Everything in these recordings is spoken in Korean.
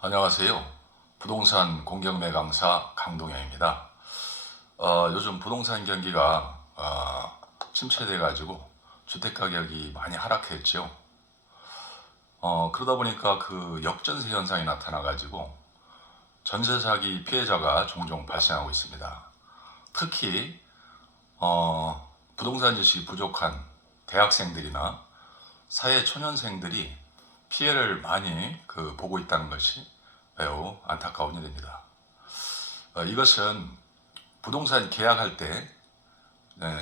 안녕하세요. 부동산 공경매 강사 강동현입니다. 요즘 부동산 경기가 침체돼 가지고 주택 가격이 많이 하락했죠. 그러다 보니까 그 역전세 현상이 나타나 가지고 전세 사기 피해자가 종종 발생하고 있습니다. 특히 부동산 지식이 부족한 대학생들이나 사회 초년생들이 피해를 많이 보고 있다는 것이 매우 안타까운 일입니다. 이것은 부동산 계약할 때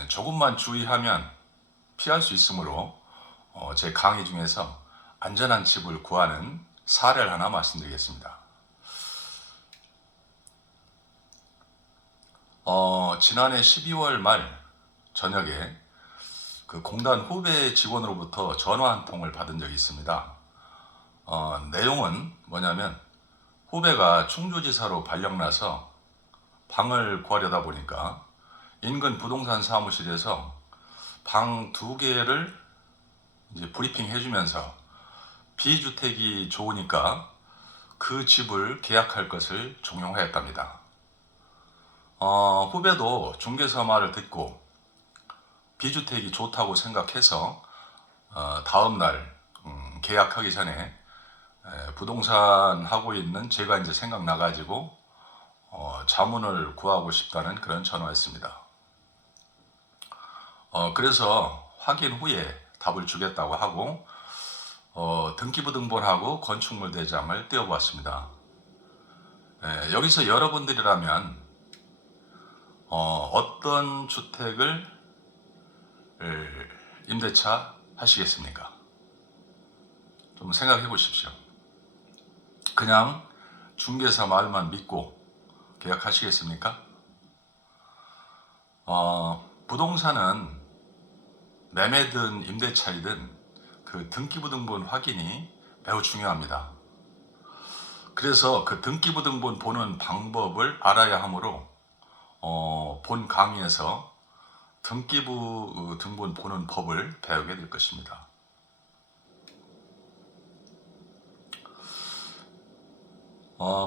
조금만 주의하면 피할 수 있으므로 제 강의 중에서 안전한 집을 구하는 사례를 하나 말씀드리겠습니다. 지난해 12월 말 저녁에 그 공단 후배 직원으로부터 전화 한 통을 받은 적이 있습니다. 내용은 뭐냐면 후배가 충주지사로 발령나서 방을 구하려다 보니까 인근 부동산 사무실에서 방 2개를 이제 브리핑 해주면서 비주택이 좋으니까 그 집을 계약할 것을 종용하였답니다. 후배도 중개사 말을 듣고 비주택이 좋다고 생각해서 다음날 계약하기 전에 부동산 하고 있는 제가 이제 생각나가지고 자문을 구하고 싶다는 그런 전화였습니다. 그래서 확인 후에 답을 주겠다고 하고 등기부 등본하고 건축물 대장을 떼어보았습니다. 여기서 여러분들이라면 어떤 주택을 임대차 하시겠습니까? 좀 생각해 보십시오. 그냥 중개사 말만 믿고 계약하시겠습니까? 부동산은 매매든 임대차이든 그 등기부 등본 확인이 매우 중요합니다. 그래서 그 등기부 등본 보는 방법을 알아야 하므로 본 강의에서 등기부 등본 보는 법을 배우게 될 것입니다.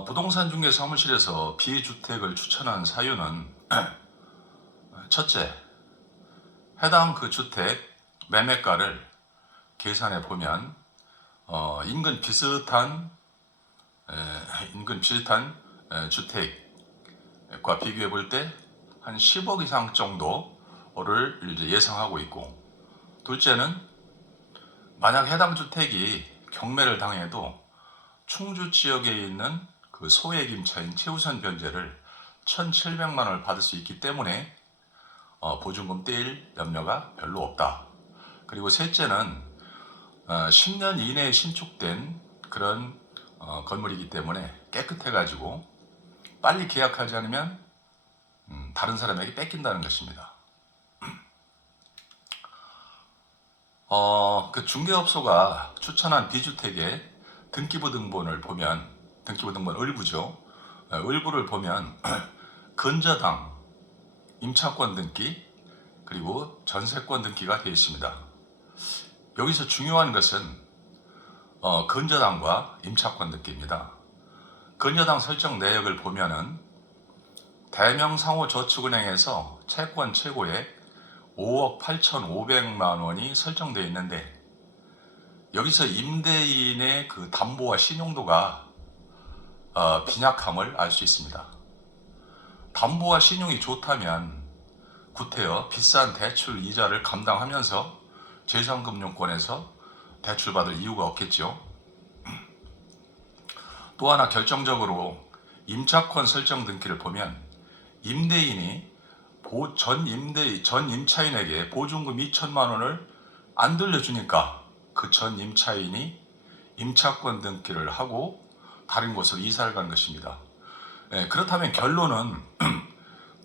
부동산 중개 사무실에서 비주택을 추천한 사유는 첫째, 해당 그 주택 매매가를 계산해 보면 인근 비슷한 주택과 비교해 볼 때 한 10억 이상 정도를 이제 예상하고 있고, 둘째는 만약 해당 주택이 경매를 당해도 충주 지역에 있는 그 소액 임차인 최우선 변제를 1,700만 원을 받을 수 있기 때문에 보증금 떼일 염려가 별로 없다. 그리고 셋째는 10년 이내에 신축된 그런 건물이기 때문에 깨끗해가지고 빨리 계약하지 않으면 다른 사람에게 뺏긴다는 것입니다. 그 중개업소가 추천한 비주택의 등기부 등본을 보면, 등기부 등본 을부죠. 을부를 보면 근저당, 임차권 등기, 그리고 전세권 등기가 되어 있습니다. 여기서 중요한 것은 근저당과 임차권 등기입니다. 근저당 설정 내역을 보면은 대명상호저축은행에서 채권 최고액 5억 8,500만 원이 설정되어 있는데, 여기서 임대인의 그 담보와 신용도가 빈약함을 알 수 있습니다. 담보와 신용이 좋다면 구태여 비싼 대출 이자를 감당하면서 제3금융권에서 대출받을 이유가 없겠죠. 또 하나 결정적으로 임차권 설정 등기를 보면 임대인이 전 임차인에게 보증금 2천만 원을 안 돌려주니까 그 전 임차인이 임차권 등기를 하고 다른 곳으로 이사를 간 것입니다. 그렇다면 결론은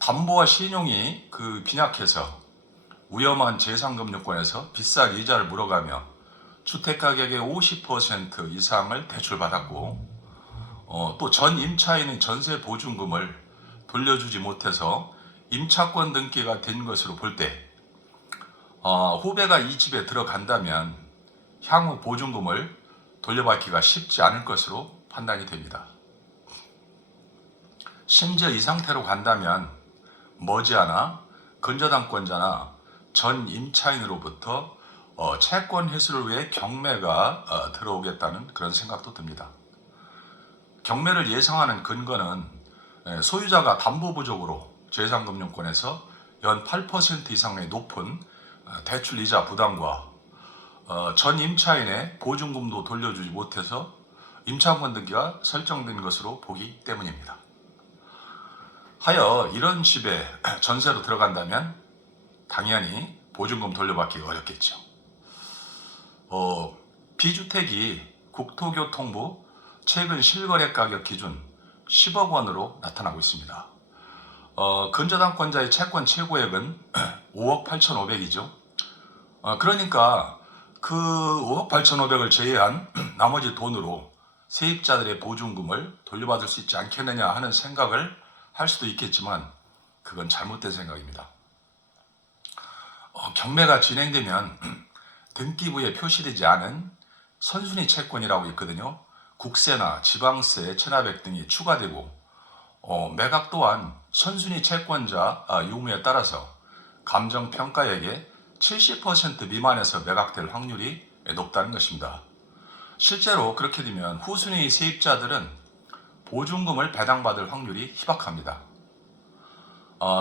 담보와 신용이 빈약해서 위험한 제3금융권에서 비싼 이자를 물어가며 주택가격의 50% 이상을 대출받았고, 또 전 임차인의 전세 보증금을 돌려주지 못해서 임차권 등기가 된 것으로 볼 때 후배가 이 집에 들어간다면 향후 보증금을 돌려받기가 쉽지 않을 것으로 판단이 됩니다. 심지어 이 상태로 간다면 머지않아 근저당권자나 전 임차인으로부터 채권 회수를 위해 경매가 들어오겠다는 그런 생각도 듭니다. 경매를 예상하는 근거는 소유자가 담보 부족으로 제3금융권에서 연 8% 이상의 높은 대출 이자 부담과 전 임차인의 보증금도 돌려주지 못해서 임차권 등기가 설정된 것으로 보기 때문입니다. 하여 이런 집에 전세로 들어간다면 당연히 보증금 돌려받기가 어렵겠죠. 비주택이 국토교통부 최근 실거래 가격 기준 10억 원으로 나타나고 있습니다. 근저당권자의 채권 최고액은 5억 8,500이죠. 그러니까 그 5억 8,500을 제외한 나머지 돈으로 세입자들의 보증금을 돌려받을 수 있지 않겠느냐 하는 생각을 할 수도 있겠지만 그건 잘못된 생각입니다. 경매가 진행되면 등기부에 표시되지 않은 선순위 채권이라고 있거든요. 국세나 지방세, 체납액 등이 추가되고 매각 또한 선순위 채권자 유무에 따라서 감정평가액의 70% 미만에서 매각될 확률이 높다는 것입니다. 실제로 그렇게 되면 후순위 세입자들은 보증금을 배당받을 확률이 희박합니다.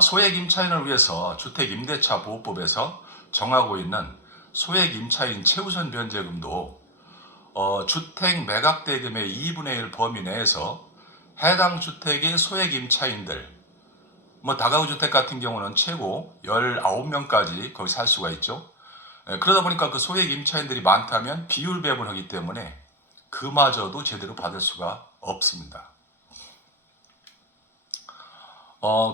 소액 임차인을 위해서 주택임대차보호법에서 정하고 있는 소액 임차인 최우선 변제금도 주택 매각 대금의 2분의 1 범위 내에서 해당 주택의 소액 임차인들, 다가구 주택 같은 경우는 최고 19명까지 거기 살 수가 있죠. 그러다 보니까 그 소액 임차인들이 많다면 비율 배분하기 때문에 그마저도 제대로 받을 수가 없습니다.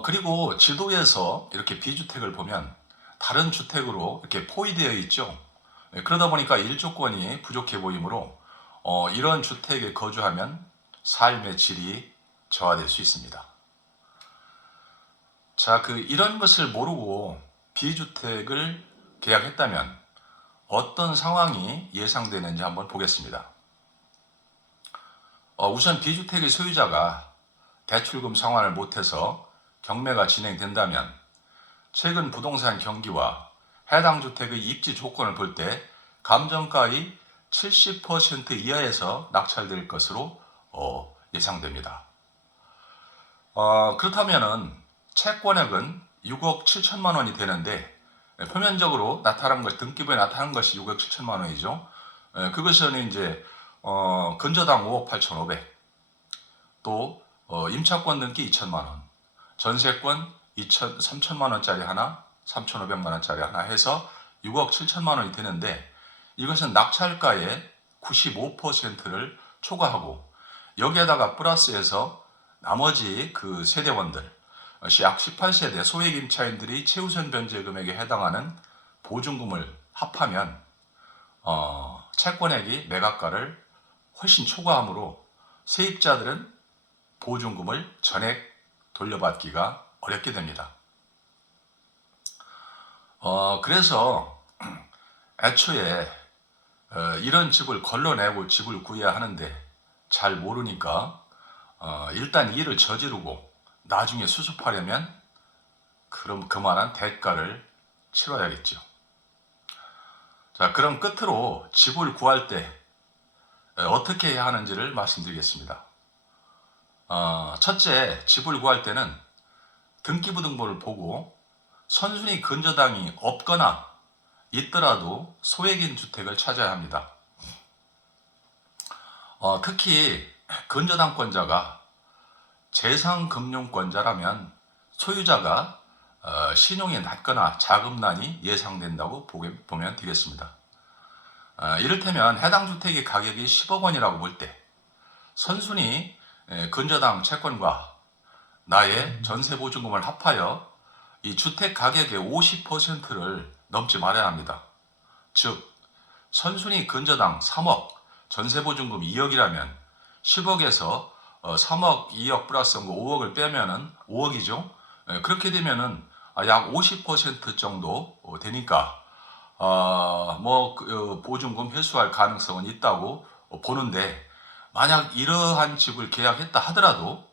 그리고 지도에서 이렇게 비주택을 보면 다른 주택으로 이렇게 포위되어 있죠. 그러다 보니까 일조권이 부족해 보이므로 이런 주택에 거주하면 삶의 질이 저하될 수 있습니다. 자, 이런 것을 모르고 비주택을 계약했다면 어떤 상황이 예상되는지 한번 보겠습니다. 우선 비주택의 소유자가 대출금 상환을 못해서 경매가 진행된다면 최근 부동산 경기와 해당 주택의 입지 조건을 볼 때 감정가의 70% 이하에서 낙찰될 것으로 예상됩니다. 그렇다면 채권액은 6억 7천만 원이 되는데 표면적으로 나타난 것, 등기부에 나타난 것이 6억 7천만 원이죠. 그것은 이제 근저당 5억 8,500, 또 임차권 등기 2천만 원, 전세권 3천만 원짜리 하나, 3,500만 원짜리 하나 해서 6억 7천만 원이 되는데 이것은 낙찰가의 95%를 초과하고 여기에다가 플러스해서 나머지 그 세대원들, 약 18세대 소액 임차인들이 최우선 변제 금액에 해당하는 보증금을 합하면 채권액이 매각가를 훨씬 초과하므로 세입자들은 보증금을 전액 돌려받기가 어렵게 됩니다. 그래서 애초에 이런 집을 걸러내고 집을 구해야 하는데 잘 모르니까 일단 일을 저지르고 나중에 수습하려면 그럼 그만한 대가를 치러야겠죠. 자, 그럼 끝으로 집을 구할 때 어떻게 해야 하는지를 말씀드리겠습니다. 첫째, 집을 구할 때는 등기부 등본을 보고 선순위 근저당이 없거나 있더라도 소액인 주택을 찾아야 합니다. 특히 근저당권자가 제3금융권자라면 소유자가 신용이 낮거나 자금난이 예상된다고 보면 되겠습니다. 이를테면 해당 주택의 가격이 10억 원이라고 볼 때 선순위 근저당 채권과 나의 전세보증금을 합하여 이 주택 가격의 50%를 넘지 말아야 합니다. 즉 선순위 근저당 3억, 전세보증금 2억이라면 10억에서 3억, 2억 플러스 5억을 빼면은 5억이죠. 그렇게 되면은 약 50% 정도 되니까 보증금 회수할 가능성은 있다고 보는데 만약 이러한 집을 계약했다 하더라도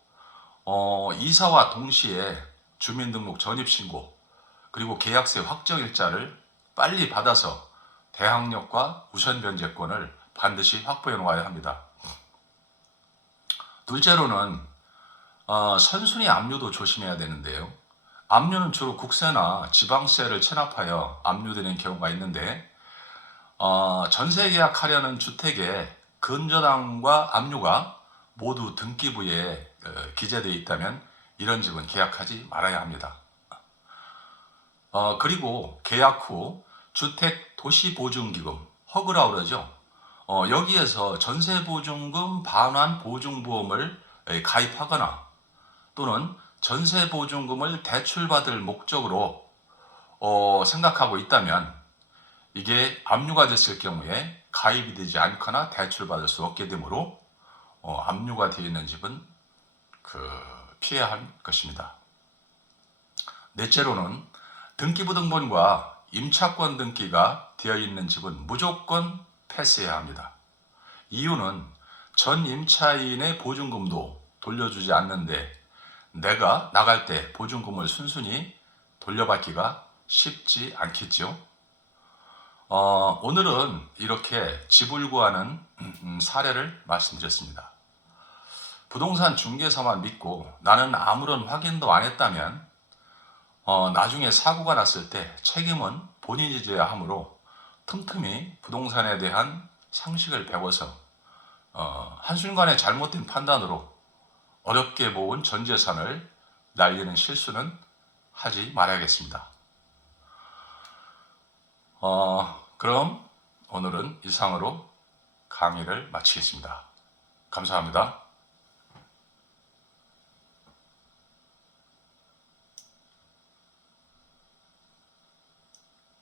이사와 동시에 주민등록 전입신고 그리고 계약세 확정일자를 빨리 받아서 대항력과 우선변제권을 반드시 확보해 놓아야 합니다. 둘째로는 선순위 압류도 조심해야 되는데요. 압류는 주로 국세나 지방세를 체납하여 압류되는 경우가 있는데 전세 계약하려는 주택에 근저당과 압류가 모두 등기부에 기재되어 있다면 이런 집은 계약하지 말아야 합니다. 그리고 계약 후 주택 도시보증기금 허그라고 그러죠. 여기에서 전세보증금 반환 보증보험을 가입하거나 또는 전세보증금을 대출받을 목적으로 생각하고 있다면 이게 압류가 됐을 경우에 가입이 되지 않거나 대출받을 수 없게 되므로 압류가 되어 있는 집은 피해야 할 것입니다. 넷째로는 등기부등본과 임차권 등기가 되어 있는 집은 무조건 패스해야 합니다. 이유는 전 임차인의 보증금도 돌려주지 않는데 내가 나갈 때 보증금을 순순히 돌려받기가 쉽지 않겠죠. 오늘은 이렇게 집을 구하는 사례를 말씀드렸습니다. 부동산 중개사만 믿고 나는 아무런 확인도 안 했다면 나중에 사고가 났을 때 책임은 본인이 져야 하므로 틈틈이 부동산에 대한 상식을 배워서 한순간의 잘못된 판단으로 어렵게 모은 전 재산을 날리는 실수는 하지 말아야겠습니다. 그럼 오늘은 이상으로 강의를 마치겠습니다. 감사합니다.